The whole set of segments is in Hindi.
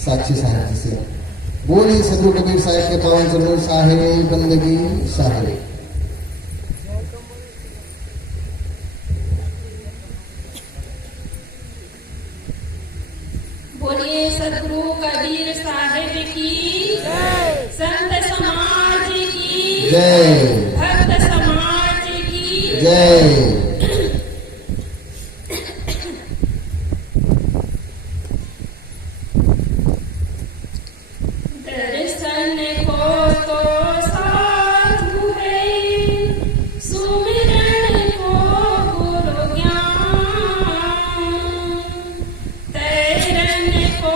साक्षी साहिब से। बोलिए सदगुरु कबीर साहिब के पावन चरणों साहिब बंदगी साहिब। बोलिए सदगुरु कबीर साहिब की जय, संत समाज की जय, भक्त समाज की जय। दर्शन को तो साधु है, सुमिरन को गुरु ज्ञान, तैरन को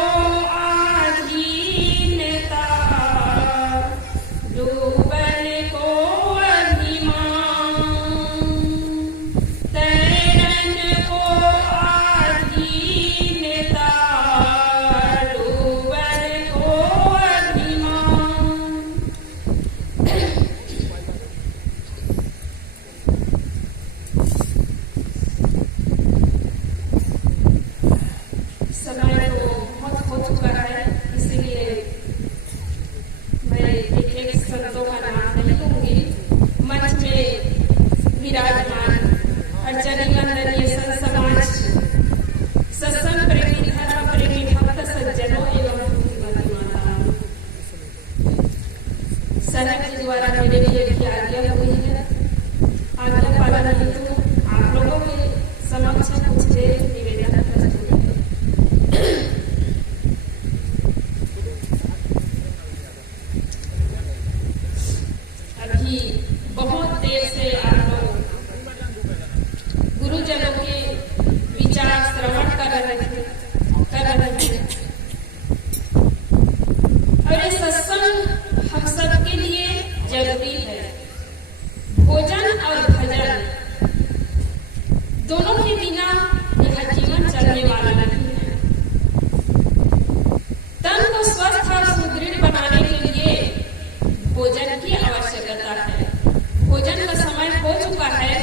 आधीनता, डूबन को अभिमान, तैरन को आधीनता, डूबन को अभिमान। समय तो बहुत हो चुका है, इसीलिए मैं एक संतों का नाम नहीं लूंगी। मंच में विराजमान अर्चनी वंदनीय संत समाज, सत्संग प्रेमी, धर्म प्रेमी, भक्त सज्जनों एवं माताओं, सरक जी द्वारा मेरे लिए भी आज्ञा हुई है। आज्ञा पालन हेतु आप लोगों के समक्ष कुछ देर निवेदन प्रस्तुत है। अभी बहुत देर से आप लोग गुरुजनों के विचार श्रवण कर रहे थे। और ये सत्संग हम सबके लिए जरूरी है। भोजन और भजन दोनों के बिना यह जीवन चलने वाला नहीं है। तन को स्वस्थ और सुदृढ़ बनाने के लिए भोजन की आवश्यकता है। भोजन का समय हो चुका है,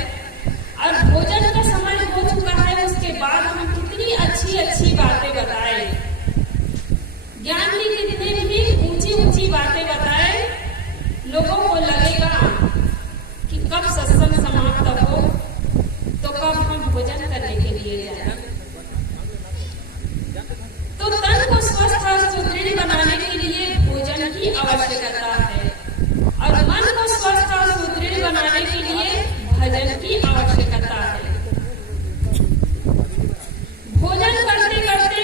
और भोजन का समय हो चुका है, उसके बाद हम कितनी अच्छी अच्छी बातें बताएं, ज्ञान की कितनी भी ऊंची ऊंची बातें बताएं, लोगों को लगेगा कि कब सत्संग समाप्त हो तो कब हम भोजन करने के लिए जाएं। तो तन को स्वस्थ और सुदृढ़ बनाने के लिए भोजन की आवश्यकता है, और मन को स्वस्थ और सुदृढ़ बनाने के लिए भजन की आवश्यकता है। भोजन करते करते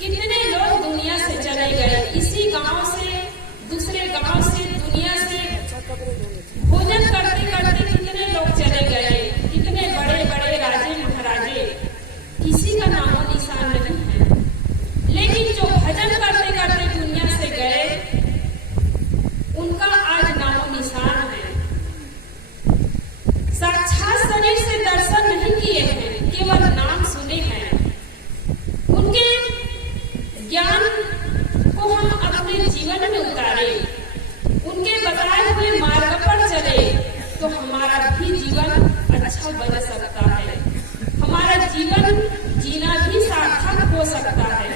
कितने लोग दुनिया से चले गए, इसी गांव से, दूसरे गांव से, दुनिया से भोजन करते करते कितने लोग चले गए। कितने बड़े बड़े राजे महाराजे, किसी का नामो निशान नहीं है। लेकिन जो भजन करते करते दुनिया से गए, उनका आज नामो निशान है। साक्षात शरीर से दर्शन नहीं किए हैं, केवल नाम सुने हैं। उनके ज्ञान को हम अपने जीवन में उतारे, उनके बताए हुए मार्ग पर चले, तो हमारा भी जीवन अच्छा बन सकता है। हमारा जीवन जीना भी सार्थक हो सकता है।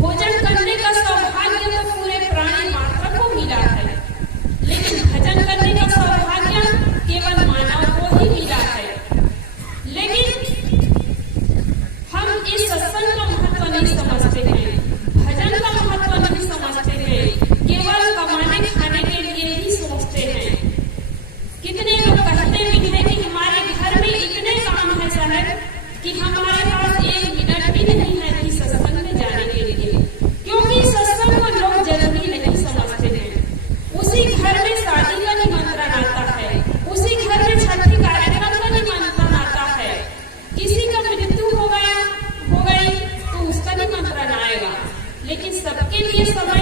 भोजन करने का सौभाग्य तो पूरे प्राणी मात्र को मिला है, लेकिन भजन करने का सौभाग्य केवल मानव को ही मिला है। लेकिन हम इस सत्संग का महत्व नहीं समझते हैं, भजन का महत्व नहीं समझते हैं, केवल कमाने खाने के लिए ही सोचते हैं। कितने लोग कहते भी हैं कि हमारे घर में इतने काम है साहब कि हमारे पास 1 मिनट भी नहीं है कि सत्संग में जाने के लिए, क्योंकि सत्संग को लोग जरूरी नहीं समझते हैं। उसी घर में शादी का निमंत्रण आता है, उसी घर में छठी कार्यक्रम का निमंत्रण आता है, किसी का मृत्यु हो गई तो उसका निमंत्रण आएगा, लेकिन सबके लिए समय